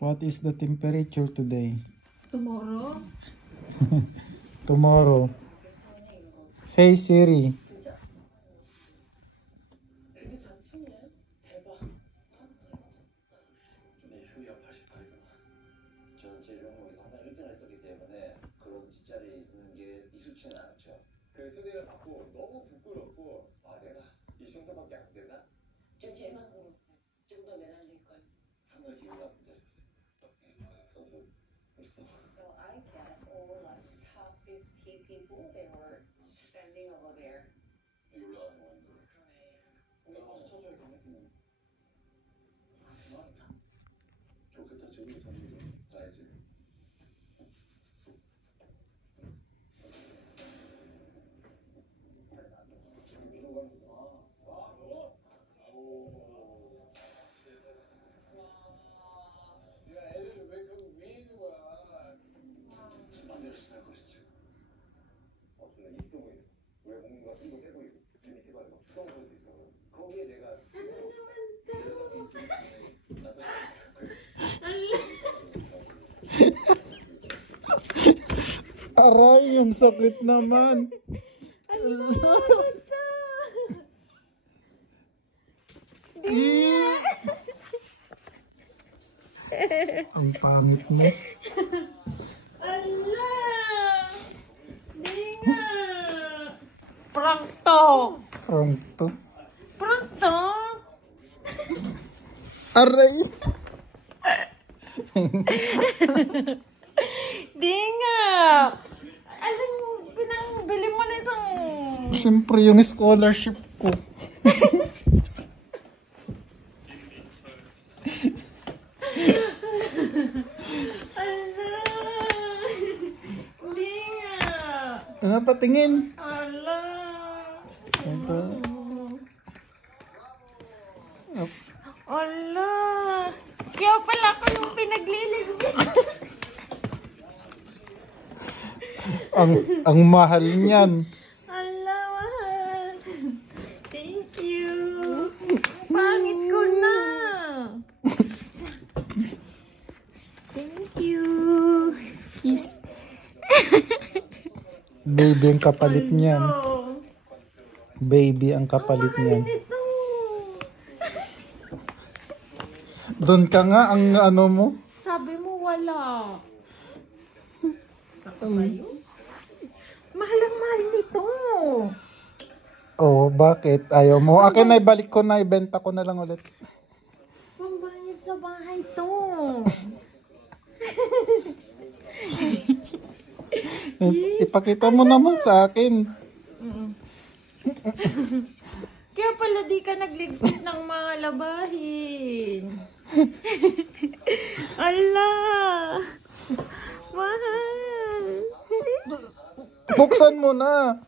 What is the temperature today? Tomorrow? Tomorrow. Hey Siri. Aray, yung sakit naman. Ang pangit mo. Ala! Di nga! Prank to! Prank to. Prank to! Aray! Di nga! Anong pinangbili mo nitong... Siyempre yung scholarship ko. Ala! Di nga! Ano patingin? Ala! Ala! Kaya pala ako yung pinagliligpit. ang mahal niyan. Ala, mahal. Thank you. Pangit ko na. Thank you. Kiss. Baby ang kapalit niyan. Hello. Baby ang kapalit niyan. Ito. Doon ka nga ang ano mo. Sabi mo wala. Saka sa'yo? Mahal ang mahal nito. Oh, bakit? Ayaw mo. Akin na ibalik ko na. Ibenta ko na lang ulit. Pambayad sa bahay to. Ipakita mo naman sa akin. Kaya pala di ka nagligpit ng mga labahin. Ala! Mahal! Buksan mo na.